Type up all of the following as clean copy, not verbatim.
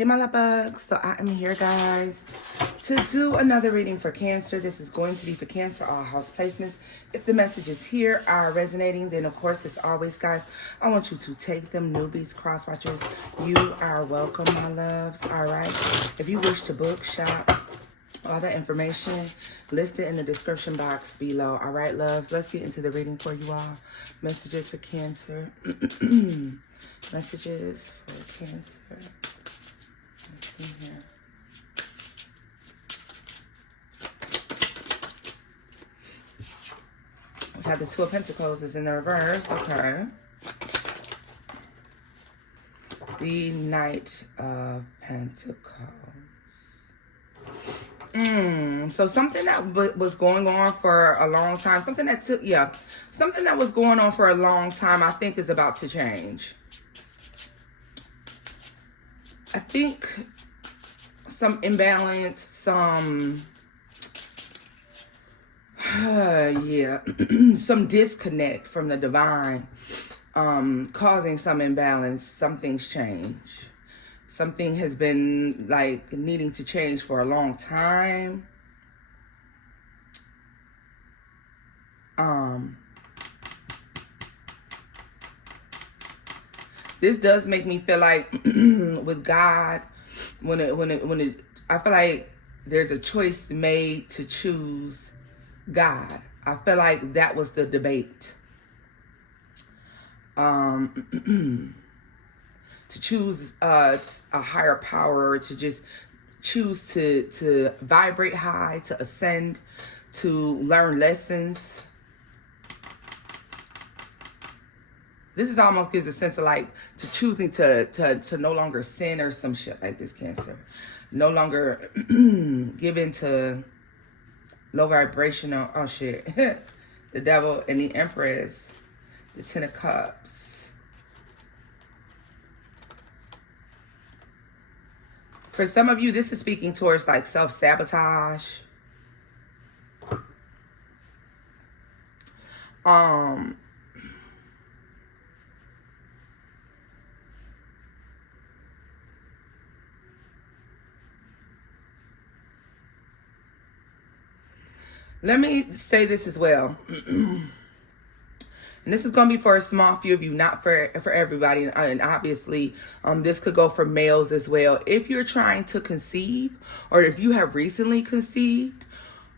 Hey my love bugs, so I am here guys to do another reading for Cancer. This is going to be for Cancer, all house placements. If the messages here are resonating, then of course as always guys, I want you to take them. Newbies, cross watchers, you are welcome my loves. Alright, if you wish to book, shop, all that information listed in the description box below. Alright loves, let's get into the reading for you all. Messages for Cancer. Messages for Cancer. Let's see here. We have the Two of Pentacles is in the reverse. Okay. The Knight of Pentacles. So something that was going on for a long time, something that took, something that was going on for a long time, I think is about to change. I think some imbalance, some, some disconnect from the divine, causing some imbalance. Something's changed. Something has been like needing to change for a long time. This does make me feel like with God, when I feel like there's a choice made to choose God. I feel like that was the debate. To choose a higher power, to just choose to vibrate high, to ascend, to learn lessons. This is almost gives a sense of like to choosing to no longer sin or some shit like this, Cancer. No longer give in to low vibrational, oh shit. The Devil and the Empress, the Ten of Cups. For some of you, this is speaking towards like self-sabotage. Let me say this as well. And this is going to be for a small few of you, not for everybody. And obviously, this could go for males as well. If you're trying to conceive, or if you have recently conceived,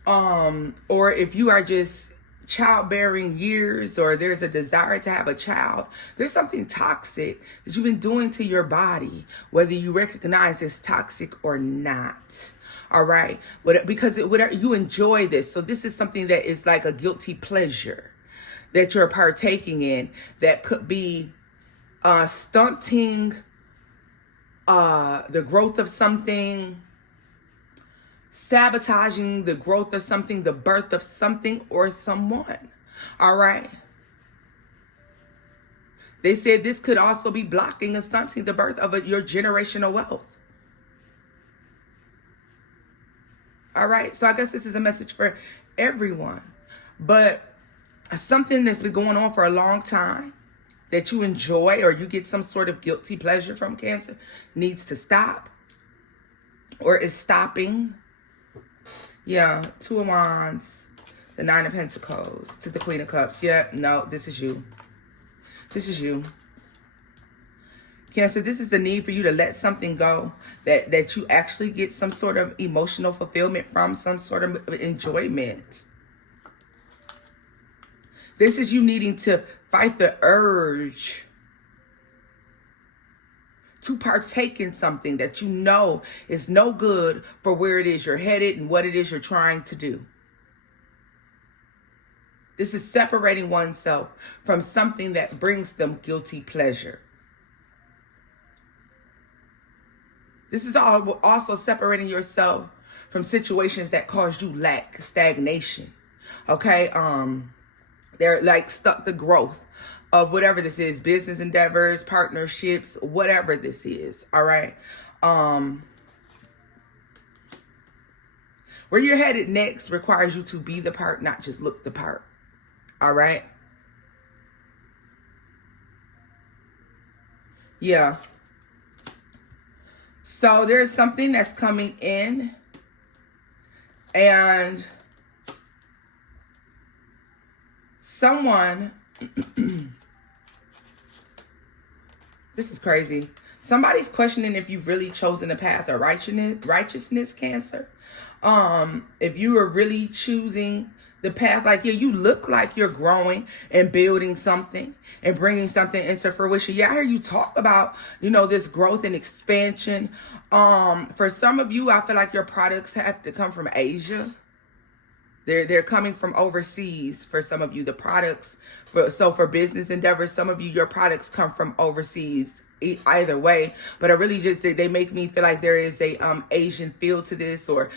or if you are just childbearing years, or there's a desire to have a child, there's something toxic that you've been doing to your body, whether you recognize it's toxic or not. All right, because you enjoy this, so this is something that is like a guilty pleasure that you're partaking in, that could be stunting the growth of something, sabotaging the growth of something, the birth of something or someone. All right. They said this could also be blocking and stunting the birth of your generational wealth. All right, so I guess this is a message for everyone. But something that's been going on for a long time that you enjoy, or you get some sort of guilty pleasure from, Cancer, needs to stop, or is stopping. Yeah, Two of Wands, the Nine of Pentacles, to the Queen of Cups. Yeah, no, this is you. This is you. Cancer, this is the need for you to let something go that you actually get some sort of emotional fulfillment from, some sort of enjoyment. This is you needing to fight the urge to partake in something that you know is no good for where it is you're headed and what it is you're trying to do. This is separating oneself from something that brings them guilty pleasure. This is also separating yourself from situations that cause you lack, stagnation. Okay? They're like stuck the growth of whatever this is, business endeavors, partnerships, whatever this is. All right? Where you're headed next requires you to be the part, not just look the part. All right? Yeah. So there's something that's coming in, and someone, this is crazy. Somebody's questioning if you've really chosen the path of righteousness, Cancer. If you are really choosing the path, like, yeah, you look like you're growing and building something and bringing something into fruition. Yeah, I hear you talk about, this growth and expansion. For some of you, I feel like your products have to come from Asia. They're coming from overseas. For some of you, the products, for business endeavors, some of you, your products come from overseas. Either way, but I really just, they make me feel like there is a Asian feel to this, or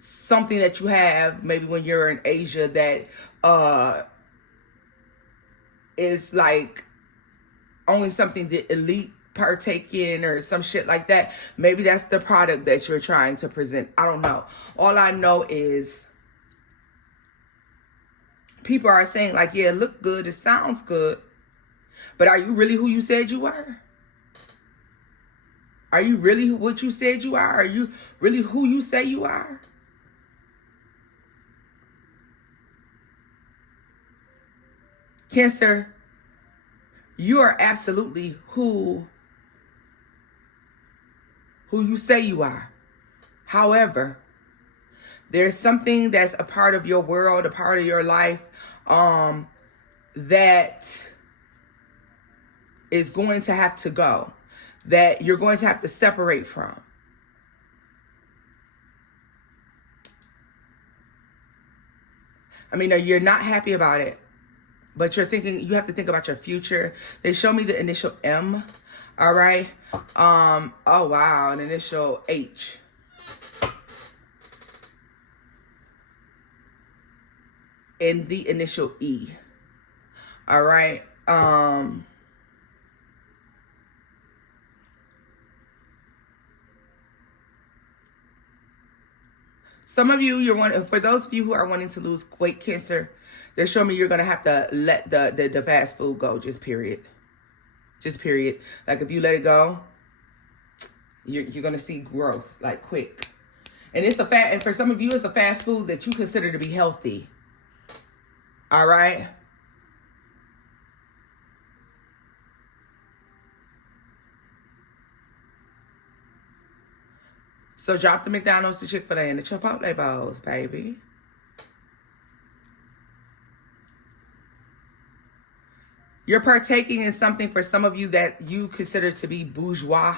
something that you have maybe when you're in Asia that is like only something the elite partake in, or some shit like that. Maybe that's the product that you're trying to present. I don't know. All I know is people are saying, like, yeah, it look good, it sounds good, but are you really who you said you were? Are you really what you said you are? Are you really who you say you are? Cancer, you are absolutely who you say you are. However, there's something that's a part of your world, a part of your life, that is going to have to go, that you're going to have to separate from. I mean, you're not happy about it, but you're thinking, you have to think about your future. They show me the initial M. All right. Oh, wow. An initial H. And the initial E. All right. Some of you, for those of you who are wanting to lose weight, Cancer, they're showing me you're going to have to let the fast food go, just period. Just period. Like, if you let it go, you're going to see growth, like, quick. And and for some of you, it's a fast food that you consider to be healthy. All right. So drop the McDonald's, the Chick-fil-A, and the Chipotle bowls, baby. You're partaking in something, for some of you, that you consider to be bourgeois.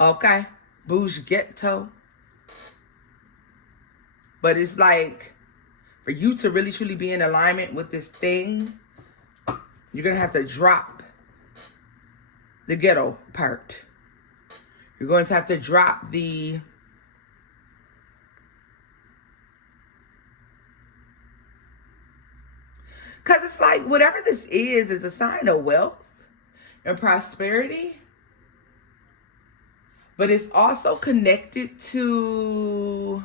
Okay? Bouge ghetto. But it's like, for you to really truly be in alignment with this thing, you're going to have to drop the ghetto part. You're going to have to drop the because it's like, whatever this is a sign of wealth and prosperity. But it's also connected to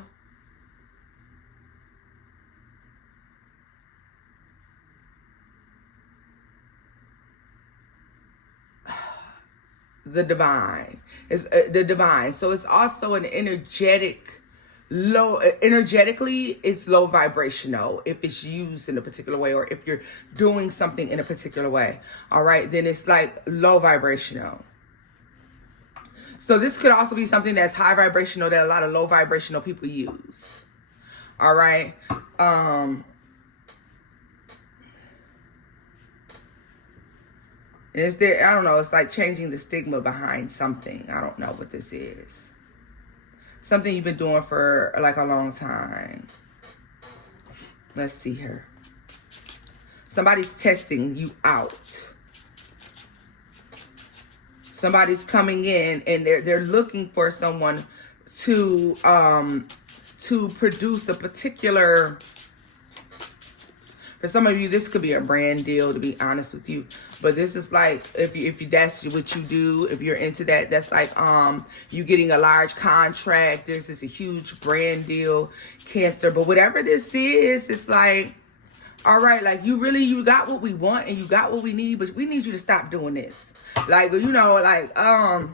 the divine. It's the divine. So it's also an energetically, it's low vibrational if it's used in a particular way, or if you're doing something in a particular way. All right, then it's like low vibrational. So this could also be something that's high vibrational that a lot of low vibrational people use. All right. Is there, I don't know, it's like changing the stigma behind something. I don't know what this is. Something you've been doing for like a long time. Let's see here. Somebody's testing you out. Somebody's coming in and they're looking for someone to produce a particular. For some of you, this could be a brand deal, to be honest with you. But this is like, if that's what you do, if you're into that, that's like you getting a large contract. There's a huge brand deal, Cancer. But whatever this is, it's like, all right, like you got what we want and you got what we need, but we need you to stop doing this. Like, you know, like, yeah,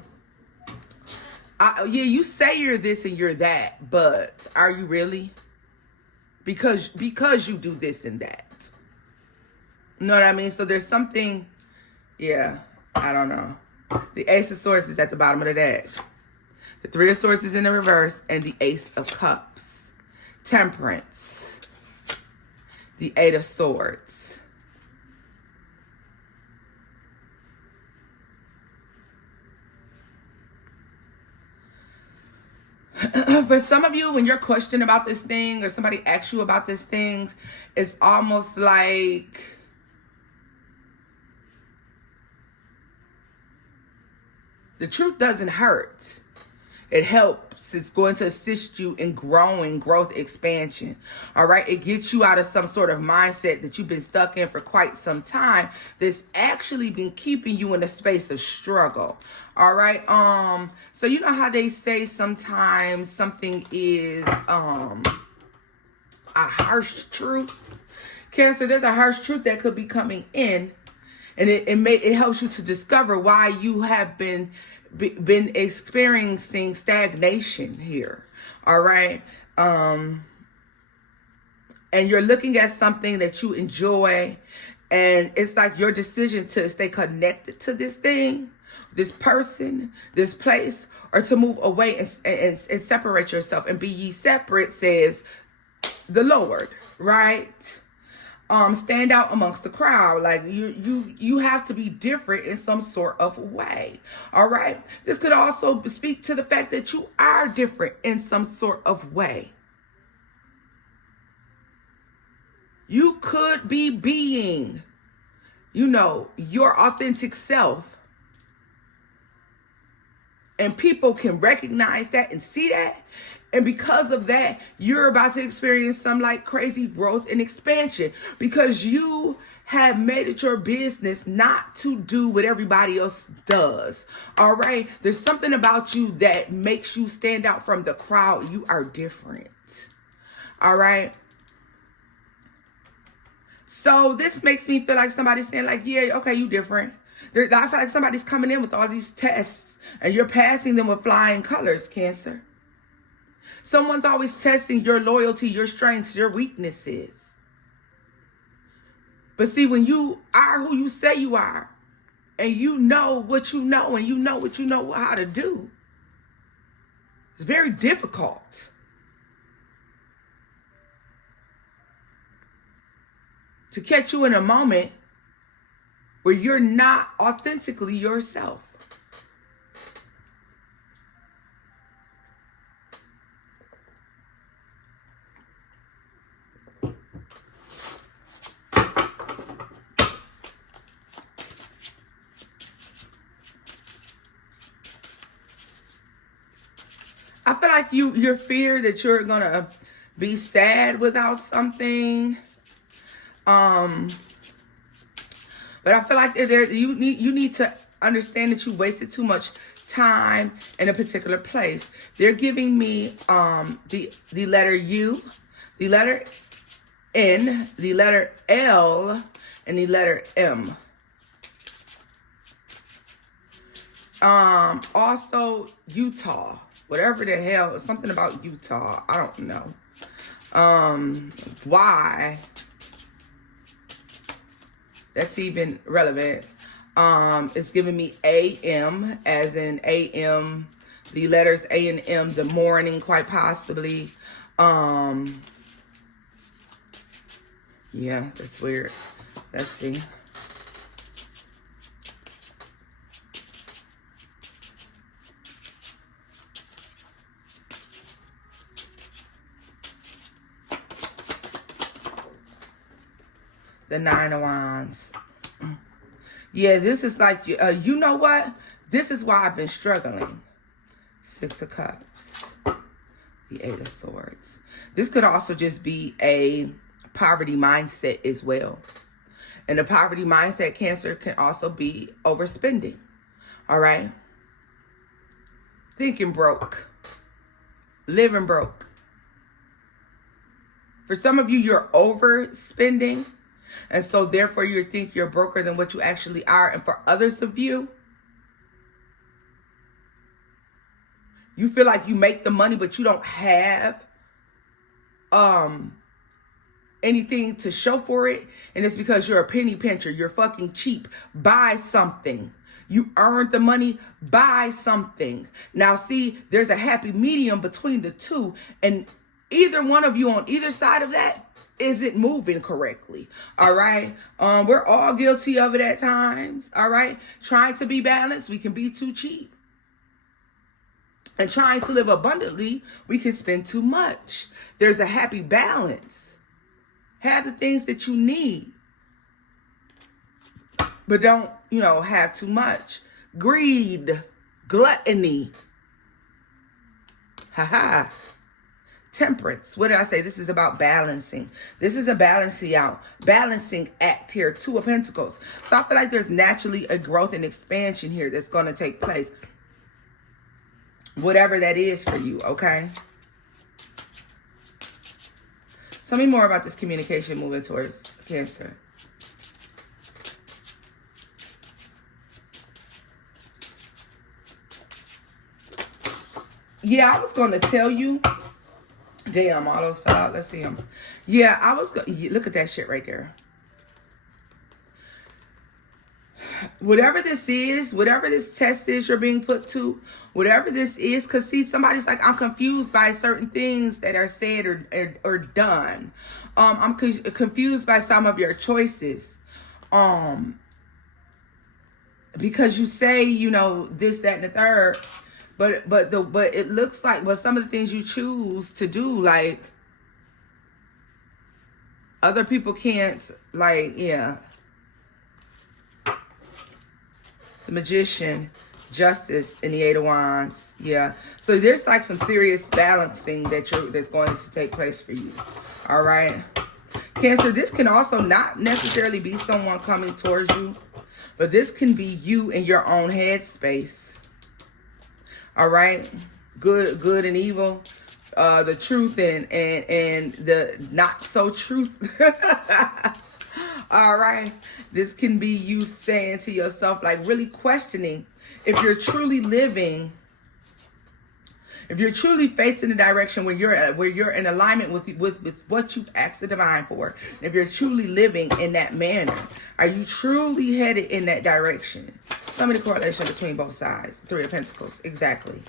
you say you're this and you're that, but are you really? Because you do this and that. You know what I mean? So there's something, yeah, I don't know. The Ace of Swords is at the bottom of the deck. The Three of Swords is in the reverse, and the Ace of Cups. Temperance. The Eight of Swords. For some of you, when you're questioning about this thing, or somebody asks you about this thing, it's almost like the truth doesn't hurt. It helps. It's going to assist you in growth, expansion. All right. It gets you out of some sort of mindset that you've been stuck in for quite some time. That's actually been keeping you in a space of struggle. All right. So you know how they say sometimes something is a harsh truth. Cancer, there's a harsh truth that could be coming in, and it helps you to discover why you have been experiencing stagnation here. All right. And you're looking at something that you enjoy, and it's like your decision to stay connected to this thing, this person, this place, or to move away and separate yourself. And be ye separate, says the Lord, right? Stand out amongst the crowd. Like you have to be different in some sort of way. All right. This could also speak to the fact that you are different in some sort of way. You could be being, you know, your authentic self. And people can recognize that and see that. And because of that, you're about to experience some like crazy growth and expansion, because you have made it your business not to do what everybody else does. All right. There's something about you that makes you stand out from the crowd. You are different. All right. So this makes me feel like somebody's saying like, yeah, okay, you different. I feel like somebody's coming in with all these tests and you're passing them with flying colors, Cancer. Someone's always testing your loyalty, your strengths, your weaknesses. But see, when you are who you say you are, and you know what you know, and you know what you know how to do, it's very difficult to catch you in a moment where you're not authentically yourself. I feel like your fear that you're gonna be sad without something. But I feel like you need to understand that you wasted too much time in a particular place. They're giving me the letter U, the letter N, the letter L, and the letter M. Also Utah. Whatever the hell, something about Utah. I don't know. Why that's even relevant. It's giving me AM, as in AM, the letters A and M, the morning, quite possibly. Yeah, that's weird. Let's see. The Nine of Wands. Yeah, this is like, you know what? This is why I've been struggling. Six of Cups. The Eight of Swords. This could also just be a poverty mindset as well. And the poverty mindset, Cancer, can also be overspending. All right? Thinking broke. Living broke. For some of you, you're overspending. And so therefore you think you're broker than what you actually are. And for others of you, You feel like you make the money, but you don't have anything to show for it. And it's because you're a penny pincher. You're fucking cheap. Buy something. You earned the money. Buy something. Now, see, there's a happy medium between the two. And either one of you on either side of that isn't moving correctly. All right. We're all guilty of it at times. All right. Trying to be balanced, we can be too cheap. And trying to live abundantly, we can spend too much. There's a happy balance. Have the things that you need, but don't, have too much. Greed, gluttony, temperance. What did I say? This is about balancing. This is a balancing act here. Two of Pentacles. So I feel like there's naturally a growth and expansion here that's going to take place. Whatever that is for you, okay? Tell me more about this communication moving towards Cancer. Yeah, I was going to tell you. Damn, all those fell out. Let's see them. Yeah, I was going to... Look at that shit right there. Whatever this is, whatever this test is you're being put to, whatever this is, because see, somebody's like, I'm confused by certain things that are said or done. I'm confused by some of your choices. Because you say, this, that, and the third, but it looks like, some of the things you choose to do, like, other people can't, like, yeah. The Magician, Justice, and the Eight of Wands. Yeah. So there's like some serious balancing that's going to take place for you. All right. Cancer, this can also not necessarily be someone coming towards you, but this can be you in your own head space. All right. Good and evil. The truth and the not so truth. All right. This can be you saying to yourself, like really questioning if you're truly living, if you're truly facing the direction where you're in alignment with what you've asked the divine for. If you're truly living in that manner, are you truly headed in that direction? Tell me the correlation between both sides. Three of Pentacles. Exactly.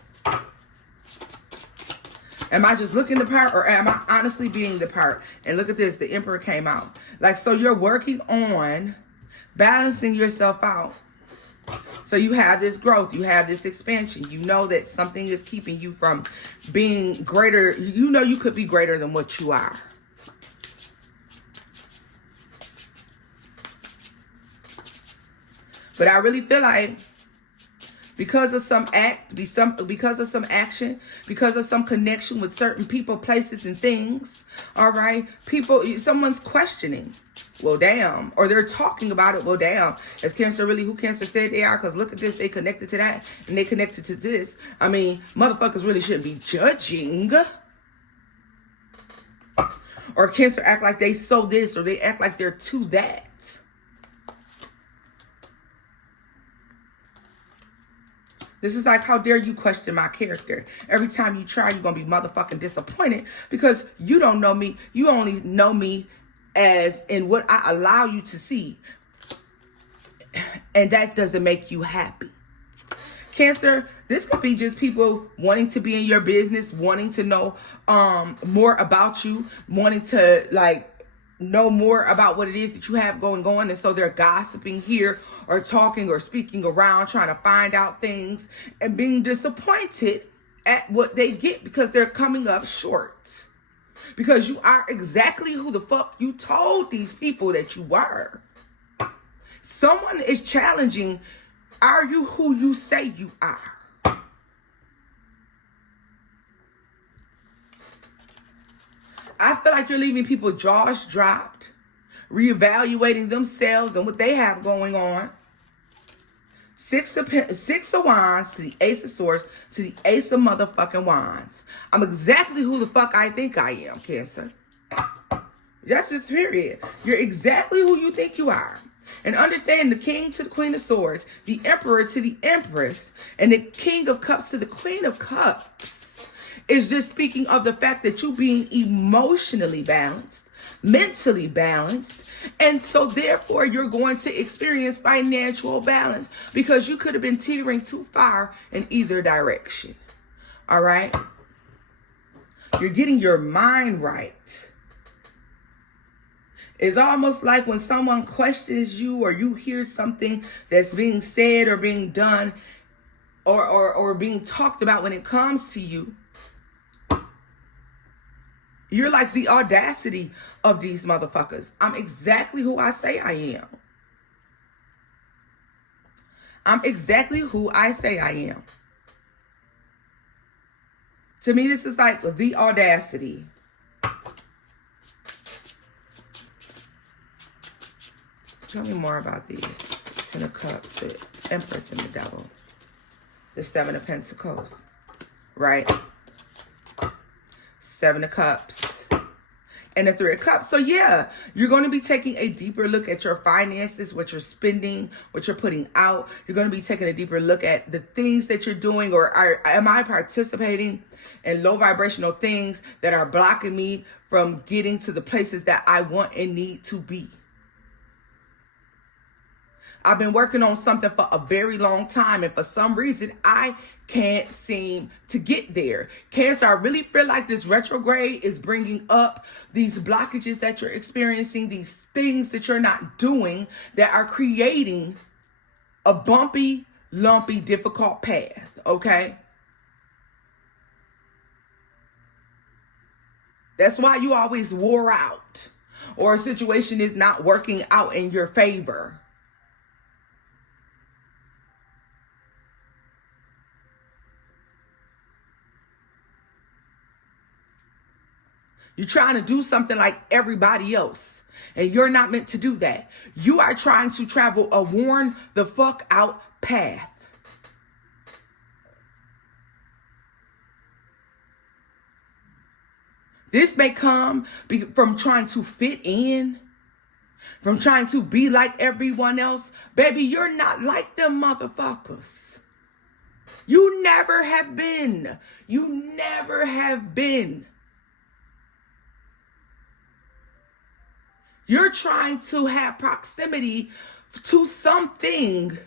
Am I just looking the part, or am I honestly being the part? And look at this. The Emperor came out. Like, so you're working on balancing yourself out. So you have this growth. You have this expansion. You know that something is keeping you from being greater. You could be greater than what you are. But I really feel like because of some act, because of some action, because of some connection with certain people, places, and things, all right, someone's questioning, well, damn, or they're talking about it, well, damn, is Cancer really who Cancer said they are? Because look at this, they connected to that, and they connected to this. I mean, motherfuckers really shouldn't be judging. Or Cancer act like they so this, or they act like they're to that. This is like, how dare you question my character? Every time you try, you're going to be motherfucking disappointed because you don't know me. You only know me as in what I allow you to see. And that doesn't make you happy. Cancer, this could be just people wanting to be in your business, wanting to know more about you, wanting to like know more about what it is that you have going on. And so they're gossiping here or talking or speaking around, trying to find out things and being disappointed at what they get because they're coming up short. Because you are exactly who the fuck you told these people that you were. Someone is challenging, are you who you say you are? I feel like you're leaving people jaws dropped, reevaluating themselves and what they have going on. Six of Wands to the Ace of Swords to the Ace of motherfucking Wands. I'm exactly who the fuck I think I am, Cancer. That's just period. You're exactly who you think you are. And understand the king to the queen of swords, the emperor to the empress, and the king of cups to the queen of cups is just speaking of the fact that you being emotionally balanced, mentally balanced, and so therefore you're going to experience financial balance because you could have been teetering too far in either direction. All right? You're getting your mind right. It's almost like when someone questions you or you hear something that's being said or being done or being talked about when it comes to you. You're like the audacity of these motherfuckers. I'm exactly who I say I am. I'm exactly who I say I am. To me, this is like the audacity. Tell me more about the Ten of Cups, the Empress and the Devil. The Seven of Pentacles, right? Seven of Cups and the Three of Cups. So yeah, you're going to be taking a deeper look at your finances, what you're spending, what you're putting out. You're going to be taking a deeper look at the things that you're doing, or am I participating in low vibrational things that are blocking me from getting to the places that I want and need to be. I've been working on something for a very long time, and for some reason, I can't seem to get there. Cancer, I really feel like this retrograde is bringing up these blockages that you're experiencing, these things that you're not doing that are creating a bumpy, lumpy, difficult path, okay? That's why you always wore out, or a situation is not working out in your favor. You're trying to do something like everybody else, and you're not meant to do that. You are trying to travel a worn the fuck out path. This may come from trying to fit in, from trying to be like everyone else. Baby, you're not like them motherfuckers. You never have been. You never have been. You're trying to have proximity to something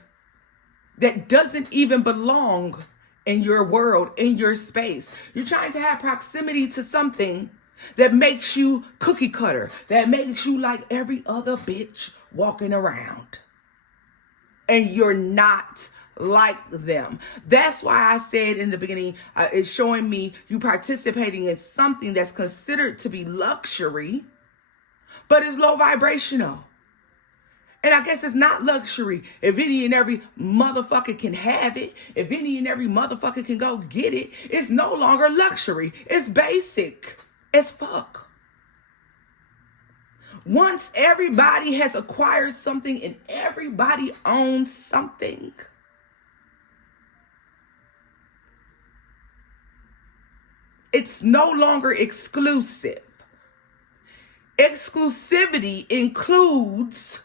that doesn't even belong in your world, in your space. You're trying to have proximity to something that makes you cookie cutter, that makes you like every other bitch walking around. And you're not like them. That's why I said in the beginning, it's showing me you participating in something that's considered to be luxury, but it's low vibrational. And I guess it's not luxury. If any and every motherfucker can have it, if any and every motherfucker can go get it, it's no longer luxury. It's basic as fuck. Once everybody has acquired something and everybody owns something, it's no longer exclusive. Exclusivity includes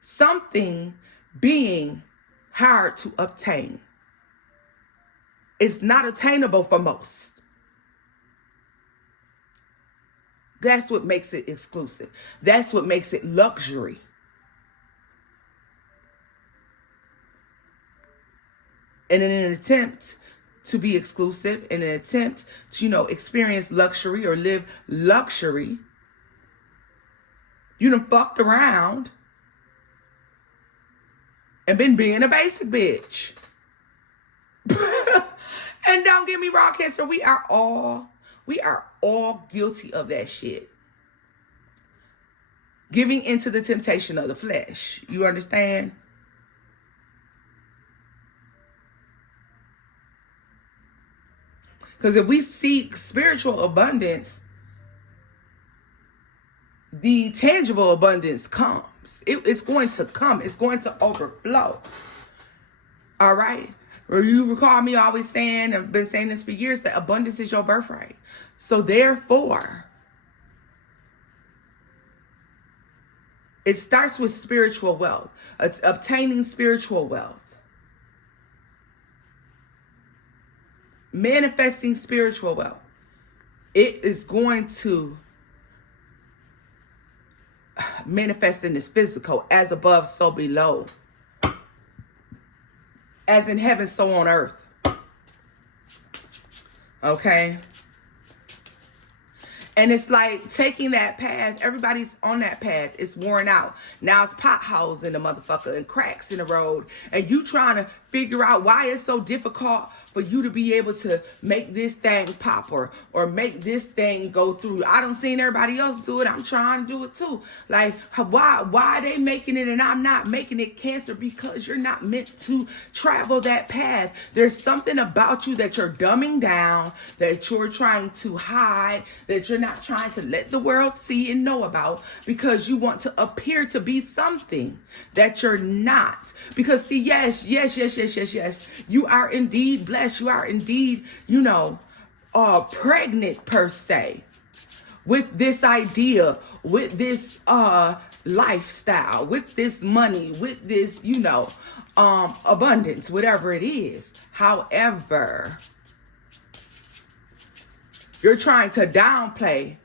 something being hard to obtain. It's not attainable for most. That's what makes it exclusive. That's what makes it luxury. And in an attempt to be exclusive, in an attempt to, experience luxury or live luxury, you done fucked around and been being a basic bitch. And don't get me wrong, Cancer, we are all guilty of that shit. Giving into the temptation of the flesh. You understand? Because if we seek spiritual abundance, the tangible abundance comes. It's going to come. It's going to overflow. All right? Or you recall me always saying, I've been saying this for years, that abundance is your birthright. So therefore, It starts with spiritual wealth. It's obtaining spiritual wealth. Manifesting spiritual wealth. It is going to manifest in this physical, as above, so below. As in heaven, so on earth. Okay? And it's like taking that path. Everybody's on that path. It's worn out. Now it's potholes in the motherfucker and cracks in the road. And you trying to figure out why it's so difficult for you to be able to make this thing pop or make this thing go through. I done seen everybody else do it. I'm trying to do it too. Like, why are they making it and I'm not making it, Cancer? Because you're not meant to travel that path. There's something about you that you're dumbing down, that you're trying to hide, that you're not trying to let the world see and know about, because you want to appear to be something that you're not. Because see, yes, you are indeed blessed. You are indeed, pregnant per se with this idea, with this lifestyle, with this money, with this, abundance, whatever it is. However, you're trying to downplay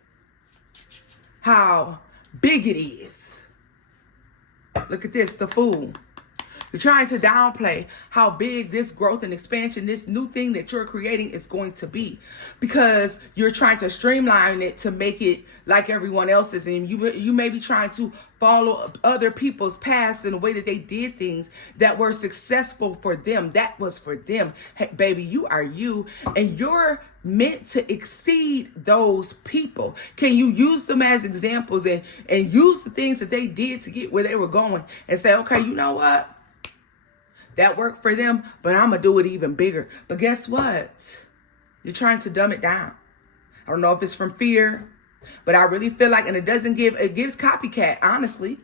how big it is. Look at this, the fool. You're trying to downplay how big this growth and expansion, this new thing that you're creating is going to be, because you're trying to streamline it to make it like everyone else's. And you may be trying to follow other people's paths in a way that they did things that were successful for them. That was for them. Hey, baby, you are you, and you're meant to exceed those people. Can you use them as examples and use the things that they did to get where they were going and say, okay, you know what? That worked for them, but I'm going to do it even bigger. But guess what? You're trying to dumb it down. I don't know if it's from fear, but I really feel like, and it gives copycat, honestly.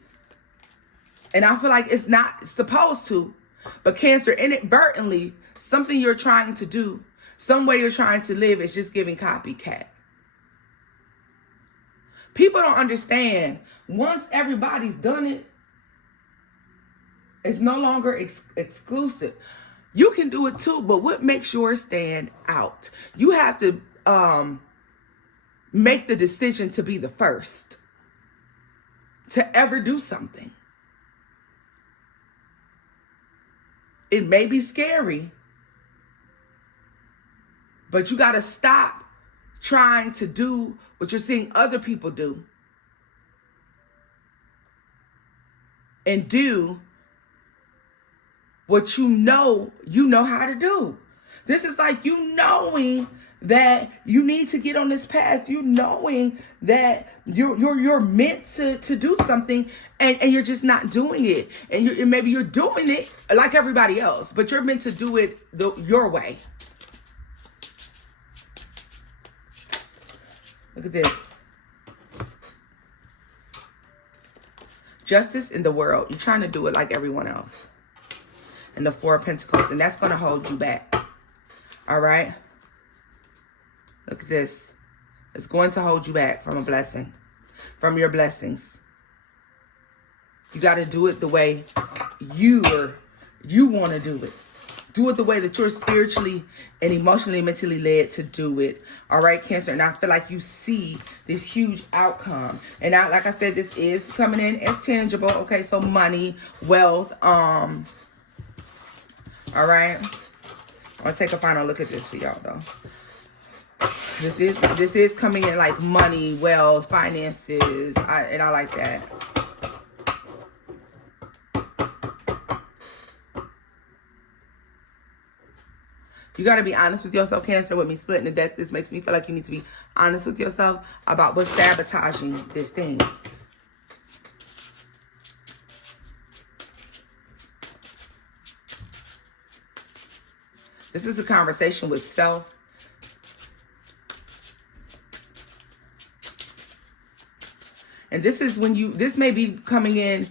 And I feel like it's not supposed to, but Cancer, inadvertently, something you're trying to do, some way you're trying to live is just giving copycat. People don't understand. Once everybody's done it, it's no longer exclusive. You can do it too, but what makes yours stand out? You have to make the decision to be the first to ever do something. It may be scary, but you got to stop trying to do what you're seeing other people do and do what you know how to do. This is like you knowing that you need to get on this path, you knowing that you're meant to do something, and you're just not doing it. And maybe you're doing it like everybody else, but you're meant to do it your way. Look at this. Justice in the world. You're trying to do it like everyone else. And the Four of Pentacles. And that's going to hold you back. All right? Look at this. It's going to hold you back from a blessing. From your blessings. You got to do it the way you want to do it. Do it the way that you're spiritually and emotionally and mentally led to do it. All right, Cancer. And I feel like you see this huge outcome. And now, like I said, this is coming in as tangible. Okay, so money, wealth. All right. I'll take a final look at this for y'all, though. This is coming in like money, wealth, finances. I like that. You got to be honest with yourself, Cancer. With me splitting the deck, this makes me feel like you need to be honest with yourself about what's sabotaging this thing. This is a conversation with self. And this is when this may be coming in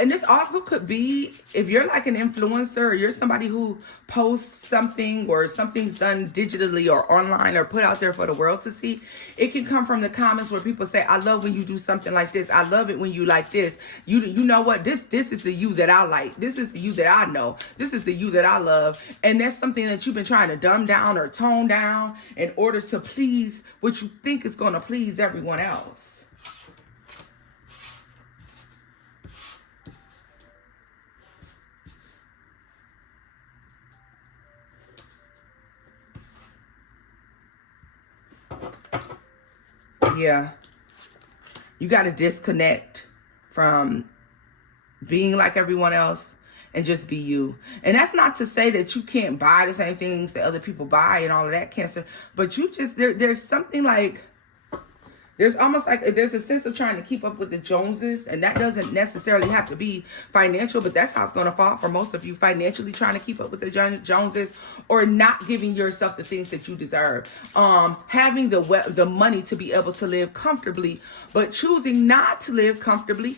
And this also could be if you're like an influencer or you're somebody who posts something or something's done digitally or online or put out there for the world to see. It can come from the comments where people say, I love when you do something like this. I love it when you like this. You know what? This is the you that I like. This is the you that I know. This is the you that I love. And that's something that you've been trying to dumb down or tone down in order to please what you think is going to please everyone else. Yeah, you got to disconnect from being like everyone else and just be you. And that's not to say that you can't buy the same things that other people buy and all of that cancer, but you just, there's something like, there's almost like, there's a sense of trying to keep up with the Joneses, and that doesn't necessarily have to be financial, but that's how it's going to fall for most of you, financially trying to keep up with the Joneses, or not giving yourself the things that you deserve. Having the money to be able to live comfortably, but choosing not to live comfortably,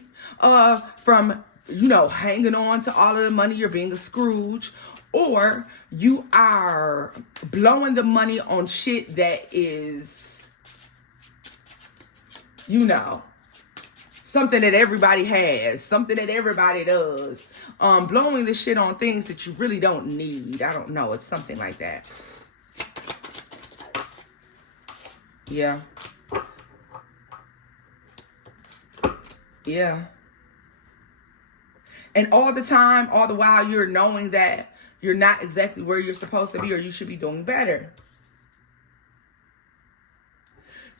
from, hanging on to all of the money, you're being a Scrooge, or you are blowing the money on shit that is, something that everybody has, something that everybody does. Blowing the shit on things that you really don't need. I don't know. It's something like that. Yeah. Yeah. And all the time, all the while, you're knowing that you're not exactly where you're supposed to be, or you should be doing better.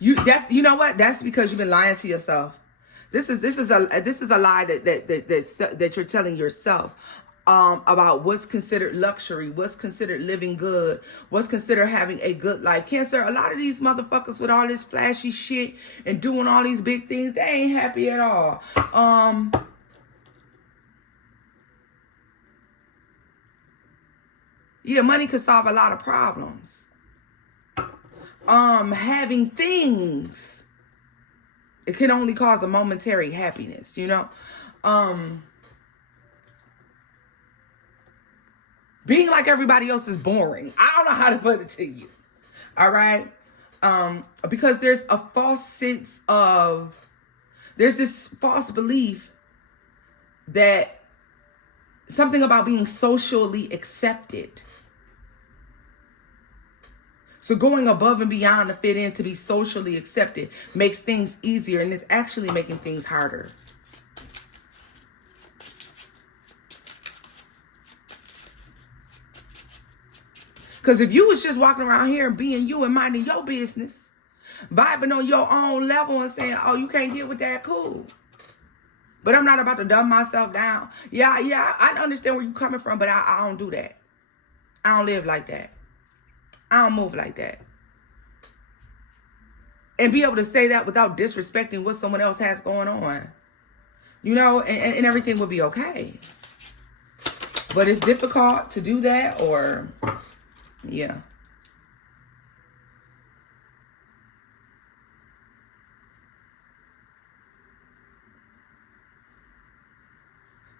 You know what? That's because you've been lying to yourself. This is a lie that you're telling yourself about what's considered luxury, what's considered living good, what's considered having a good life. Cancer, a lot of these motherfuckers with all this flashy shit and doing all these big things, they ain't happy at all. Yeah, money could solve a lot of problems. Having things, it can only cause a momentary happiness, being like everybody else is boring. I don't know how to put it to you. All right. Because there's a false sense of, there's this false belief that something about being socially accepted. So going above and beyond to fit in, to be socially accepted, makes things easier, and it's actually making things harder. Because if you was just walking around here and being you and minding your business, vibing on your own level and saying, oh, you can't get with that, cool. But I'm not about to dumb myself down. Yeah, I understand where you're coming from, but I don't do that. I don't live like that. I don't move like that. And be able to say that without disrespecting what someone else has going on. And everything will be okay. But it's difficult to do that, or, yeah.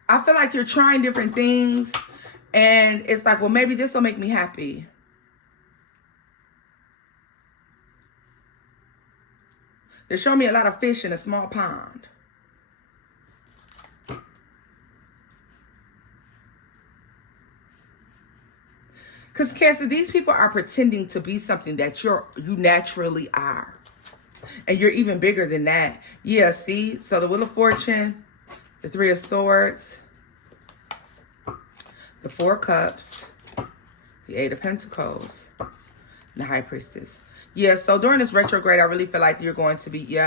I feel like you're trying different things, and it's like, well, maybe this will make me happy. They're showing me a lot of fish in a small pond. Because Cancer, these people are pretending to be something that you naturally are. And you're even bigger than that. Yeah, see? So the Wheel of Fortune, the Three of Swords, the Four of Cups, the Eight of Pentacles, and the High Priestess. Yeah, so during this retrograde, I really feel like you're going to be,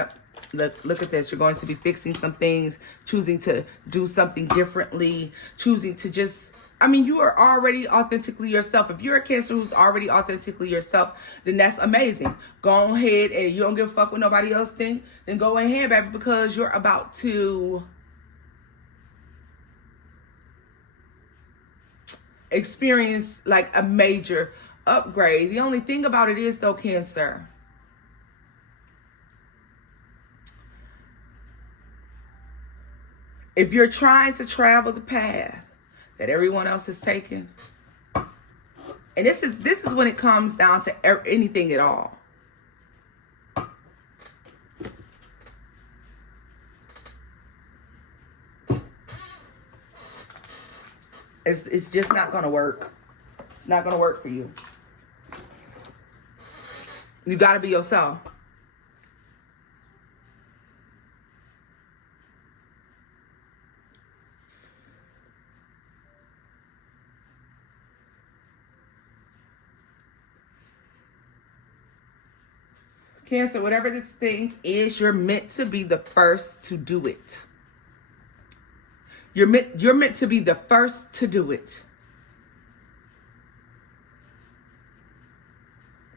look at this. You're going to be fixing some things, choosing to do something differently, choosing to just, you are already authentically yourself. If you're a Cancer who's already authentically yourself, then that's amazing. Go ahead, and you don't give a fuck what nobody else thinks, then go ahead, baby, because you're about to experience like a major upgrade. The only thing about it is, though, Cancer, If you're trying to travel the path that everyone else has taken, and this is when it comes down to anything at all. It's just not going to work. It's not going to work for you. You got to be yourself. Cancer, whatever this thing is, you're meant to be the first to do it. You're meant to be the first to do it.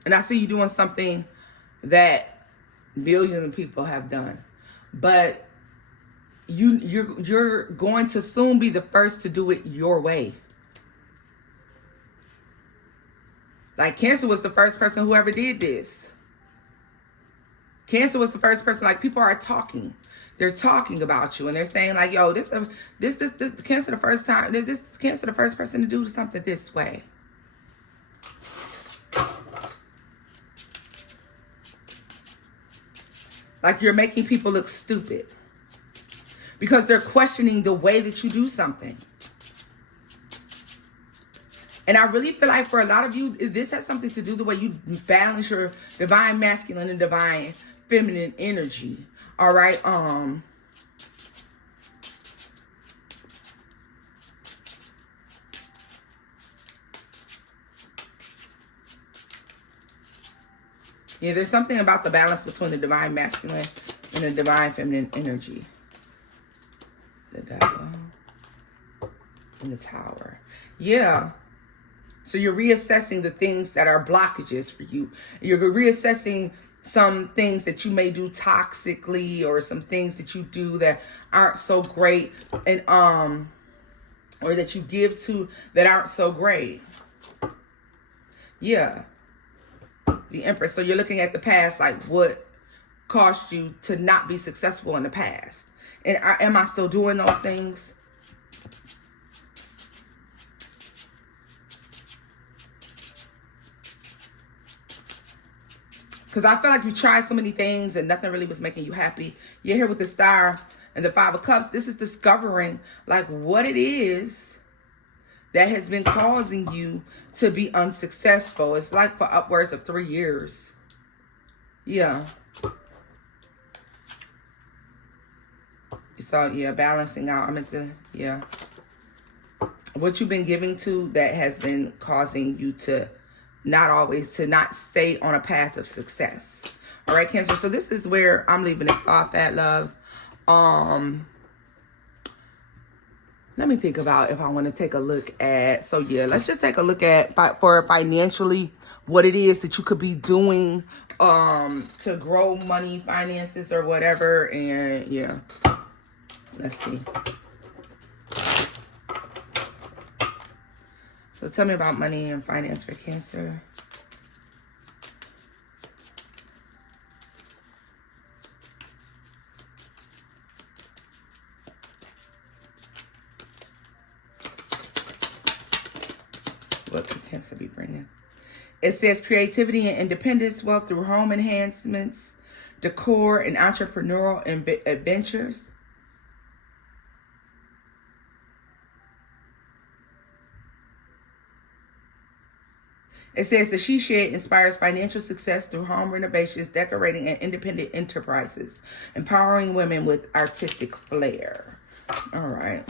And I see you doing something that millions of people have done. But you're going to soon be the first to do it your way. Like Cancer was the first person who ever did this. Cancer was the first person, like people are talking. They're talking about you and they're saying like, yo, this Cancer the first time, this Cancer the first person to do something this way. Like you're making people look stupid because they're questioning the way that you do something. And I really feel like for a lot of you, this has something to do with the way you balance your divine masculine and divine feminine energy. All right. Yeah, there's something about the balance between the divine masculine and the divine feminine energy. The devil and the Tower. Yeah. So you're reassessing the things that are blockages for you. You're reassessing some things that you may do toxically or some things that you do that aren't so great and or that you give to that aren't so great. Yeah. The Empress. So you're looking at the past, like what caused you to not be successful in the past. And am I still doing those things? Because I feel like you tried so many things and nothing really was making you happy. You're here with the Star and the Five of Cups. This is discovering like what it is that has been causing you to be unsuccessful. It's like for upwards of 3 years. Yeah. So yeah, balancing out. I meant to, yeah. What you've been giving to that has been causing you to not stay on a path of success. All right, Cancer. So this is where I'm leaving this off at, loves. Let me think about if I want to take a look at, so yeah, let's just take a look at for financially what it is that you could be doing to grow money, finances, or whatever. And yeah, let's see. So tell me about money and finance for Cancer. What could Cancer be bringing? It says creativity and independence, wealth through home enhancements, decor, and entrepreneurial adventures. It says the she shed inspires financial success through home renovations, decorating, and independent enterprises, empowering women with artistic flair. All right.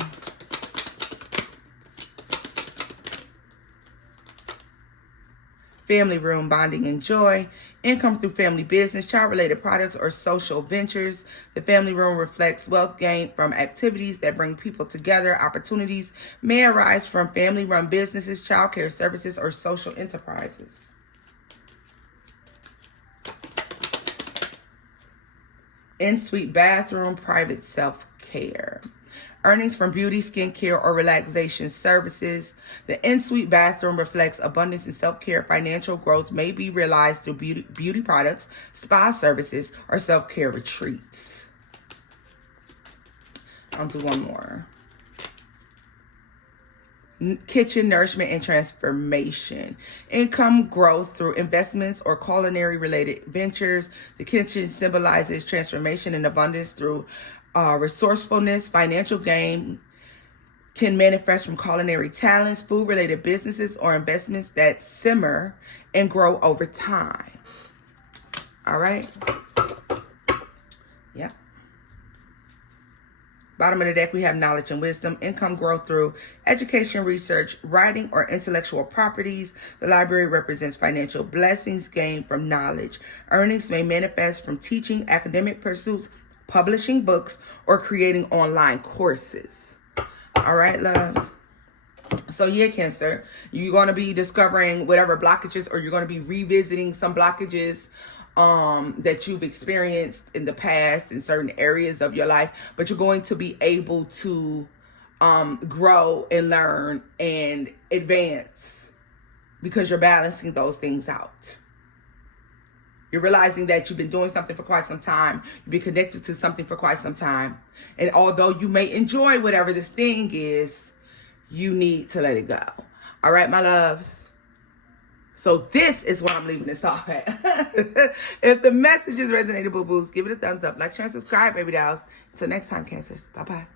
Family room, bonding and joy, income through family business, child-related products, or social ventures. The family room reflects wealth gained from activities that bring people together. Opportunities may arise from family-run businesses, childcare services, or social enterprises. In-suite bathroom, private self-care. Earnings from beauty, skincare, or relaxation services. The in-suite bathroom reflects abundance in self-care. Financial growth may be realized through beauty products, spa services, or self-care retreats. I'll do one more. Kitchen nourishment and transformation. Income growth through investments or culinary related ventures. The kitchen symbolizes transformation and abundance through resourcefulness. Financial gain can manifest from culinary talents, food related businesses, or investments that simmer and grow over time. All right. Yeah. Bottom of the deck, we have knowledge and wisdom. Income growth through education, research, writing, or intellectual properties. The library represents financial blessings gained from knowledge. Earnings may manifest from teaching, academic pursuits, publishing books, or creating online courses. All right, loves. So yeah, Cancer, you're going to be discovering whatever blockages, or you're going to be revisiting some blockages that you've experienced in the past in certain areas of your life, but you're going to be able to grow and learn and advance because you're balancing those things out. You're realizing that you've been doing something for quite some time. You've been connected to something for quite some time. And although you may enjoy whatever this thing is, you need to let it go. All right, my loves. So this is what I'm leaving this off at. If the messages resonated, boo-boos, give it a thumbs up. Like, share, and subscribe, baby dolls. Until next time, Cancers. Bye-bye.